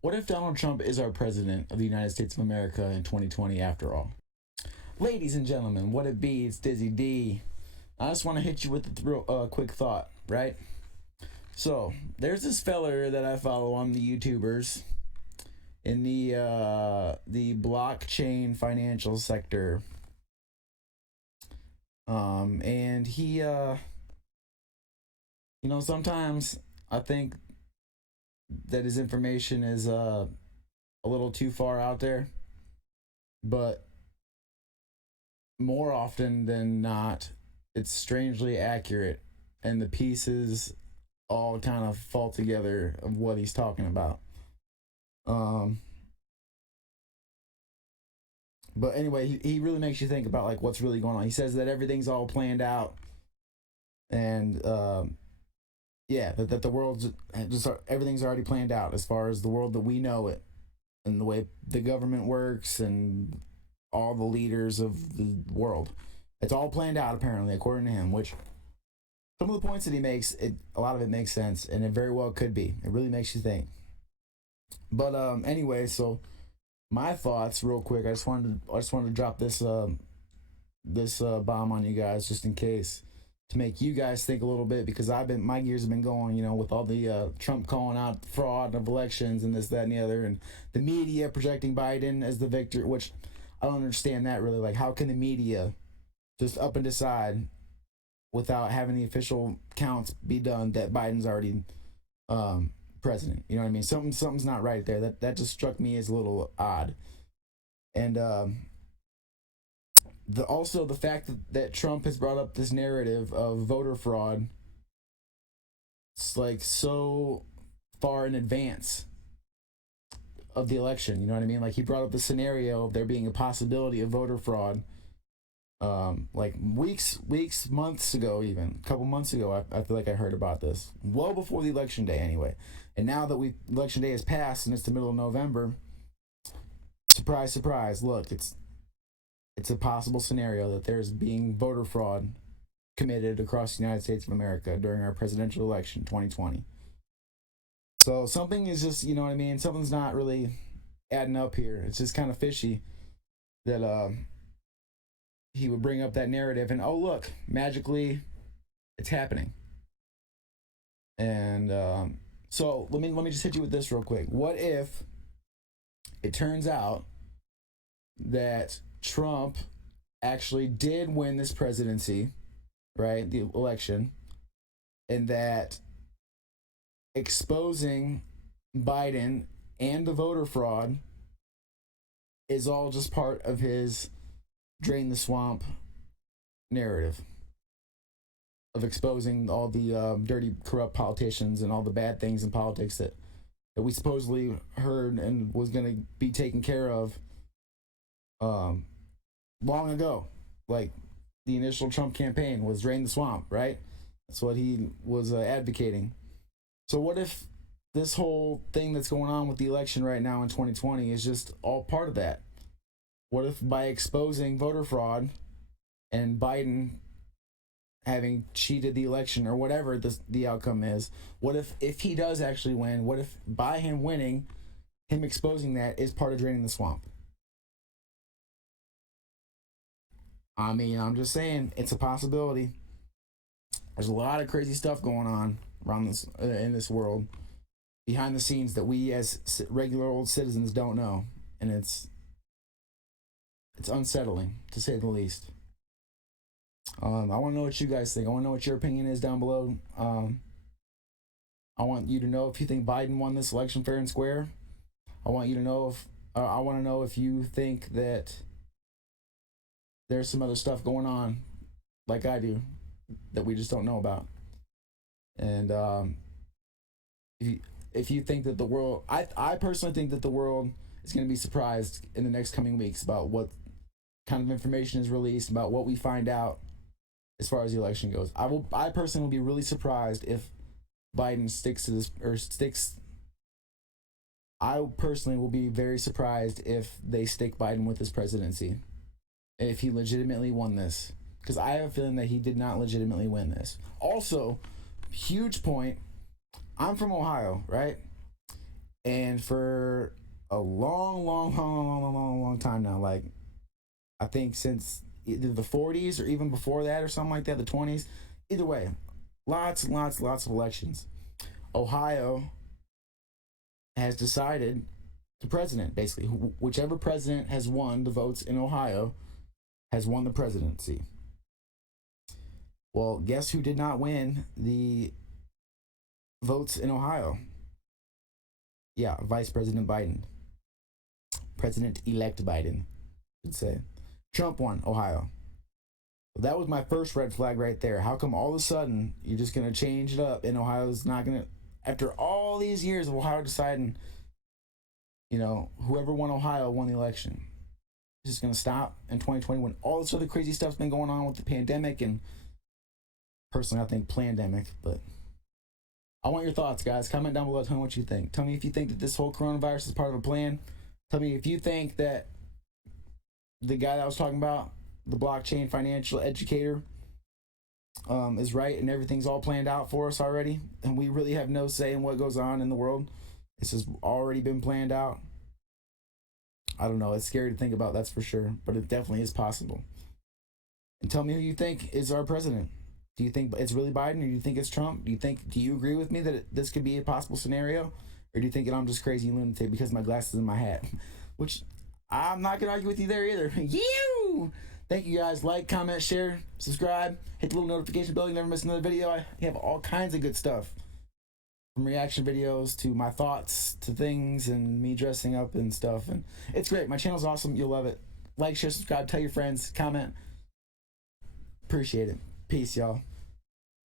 What if Donald Trump is our president of the United States of America in 2020 after all? Ladies and gentlemen, what it be? It's Dizzy D. I just want to hit you with a real quick thought, right? So, there's this feller that I follow on the YouTubers in the blockchain financial sector. And he sometimes I think that his information is a little too far out there, but more often than not, it's strangely accurate, and the pieces all kind of fall together of what he's talking about. Um, but anyway, he really makes you think about like what's really going on. He says that everything's all planned out, and yeah, that the world's just everything's already planned out as far as the world that we know it, and the way the government works, and all the leaders of the world. It's all planned out apparently, according to him. Which some of the points that he makes, a lot of it makes sense, and it very well could be. It really makes you think. But anyway, so my thoughts, real quick. I just wanted to drop this bomb on you guys, just in case, to make you guys think a little bit, because my gears have been going, with all the Trump calling out fraud of elections and this, that, and the other, and the media projecting Biden as the victor, which I don't understand that really. Like, how can the media just up and decide without having the official counts be done that Biden's already president? You know what I mean? Something's not right there. That just struck me as a little odd. And the fact that Trump has brought up this narrative of voter fraud, it's like so far in advance of the election. You know what I mean? Like, he brought up the scenario of there being a possibility of voter fraud, like weeks, months ago, even a couple months ago. I feel like I heard about this well before the election day, anyway. And now that election day has passed and it's the middle of November, surprise, surprise. Look, it's a possible scenario that there's being voter fraud committed across the United States of America during our presidential election 2020. So something is just, you know what I mean? Something's not really adding up here. It's just kind of fishy that he would bring up that narrative and, oh, look, magically it's happening. And so let me just hit you with this real quick. What if it turns out that Trump actually did win this presidency, right? The election, and that exposing Biden and the voter fraud is all just part of his drain the swamp narrative of exposing all the dirty, corrupt politicians and all the bad things in politics that we supposedly heard and was going to be taken care of long ago. Like, the initial Trump campaign was drain the swamp, right? That's what he was advocating. So what if this whole thing that's going on with the election right now in 2020 is just all part of that? What if by exposing voter fraud and Biden having cheated the election, or whatever the outcome is, what if he does actually win? What if by him winning, him exposing that is part of draining the swamp? I mean, I'm just saying, it's a possibility. There's a lot of crazy stuff going on around this in this world, behind the scenes, that we as regular old citizens don't know, and it's unsettling, to say the least. I want to know what you guys think. I want to know what your opinion is down below. I want you to know if you think Biden won this election fair and square. I want to know if you think that there's some other stuff going on, like I do, that we just don't know about. And if you think that the world, I personally think that the world is going to be surprised in the next coming weeks about what kind of information is released, about what we find out as far as the election goes. I personally will be really surprised if Biden sticks to this, or sticks. I personally will be very surprised if they stick Biden with this presidency, if he legitimately won this, because I have a feeling that he did not legitimately win this. Also, huge point, I'm from Ohio, right? And for a long time now, like I think since either the 40s or even before that or something like that, the 20s. Either way, lots of elections. Ohio has decided the president, basically, whichever president has won the votes in Ohio has won the presidency. Well, guess who did not win the votes in Ohio? Yeah, Vice President Biden. President elect Biden, I should say. Trump won Ohio. Well, that was my first red flag right there. How come all of a sudden you're just going to change it up and Ohio's not going to, after all these years of Ohio deciding, whoever won Ohio won the election? It's just going to stop in 2020 when all this other crazy stuff's been going on with the pandemic and personally I think plandemic, but I want your thoughts, guys. Comment down below. Tell me what you think. Tell me if you think that this whole coronavirus is part of a plan. Tell me if you think that the guy that I was talking about, the blockchain financial educator, is right and everything's all planned out for us already, and we really have no say in what goes on in the world. This has already been planned out. I don't know. It's scary to think about, that's for sure, but it definitely is possible. And tell me who you think is our president. Do you think it's really Biden, or do you think it's Trump? Do you agree with me that this could be a possible scenario? Or do you think that I'm just crazy lunatic because my glasses in my hat? Which I'm not going to argue with you there either. You! Thank you guys. Like, comment, share, subscribe. Hit the little notification bell. You never miss another video. I have all kinds of good stuff. From reaction videos to my thoughts to things and me dressing up and stuff. And it's great. My channel's awesome. You'll love it. Like, share, subscribe, tell your friends, comment. Appreciate it. Peace, y'all.